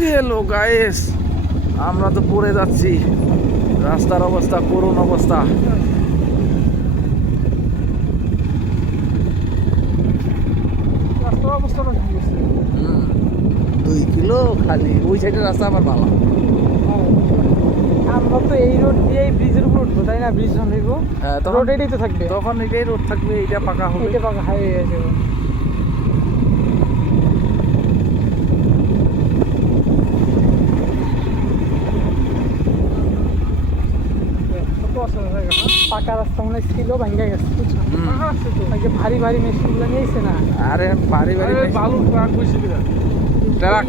Hello guys, আমরা তো পড়ে যাচ্ছি। রাস্তার অবস্থা করুণ অবস্থা। রাস্তার অবস্থাটা ঠিক আছে। 2 কিলো খালি ওই সাইডের রাস্তা আবার ভালো। আমরা তো এই রোড দিয়ে ব্রিজের উপর উঠবো, তাই না? ব্রিজ যখন দেখবো রোড এটাই তো থাকবে, তখন এটাই রোড থাকবে, এইটা পাকা হবে, এটা পাকা হাইওয়ে হয়ে যাবে। পাকা রাস্তা মনে ছিল, ভাঙ্গা গেছে। ভারী ভারী মেশিন গুলো নিয়েছে না। আরে ভারী ভারী বালু ট্রাক বসে ট্রাক